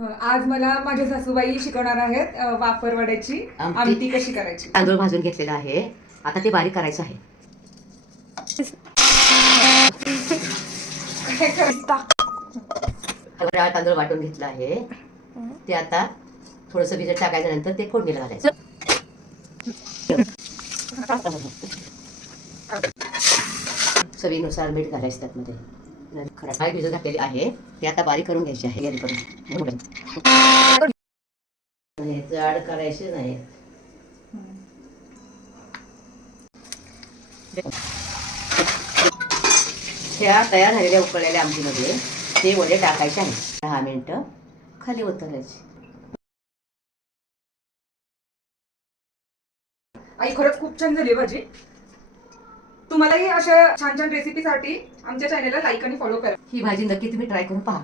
आज मला माझ्या सासूबाई शिकवणार आहेत वाफर वड्याची आमटी कशी करायची. तांदूळ भाजून घेतलेला आहे, आता ते बारीक करायचं आहे. डाळ तांदूळ वाटून घेतला आहे, ते आता थोडंसं भिजत टाकायचं, नंतर ते फोडणीला घालायचं. चवीनुसार मीठ घालायचं त्यामध्ये. डाळ भिजत घातलेली आहे, ते आता बारीक करून घ्यायची आहे गॅरी करून. जाड करायचे नाही. ह्या तयार झालेल्या उकळलेल्या आमटीमध्ये ते वडे टाकायचे आहे. 10 मिनिटं खाली उतरायचे. आई खरंच खूप छान झाली भाजी. तुम्हालाही अशा छान छान रेसिपीसाठी आमच्या चॅनेलला लाईक आणि फॉलो करा. ही भाजी नक्की तुम्ही ट्राय करून पहा.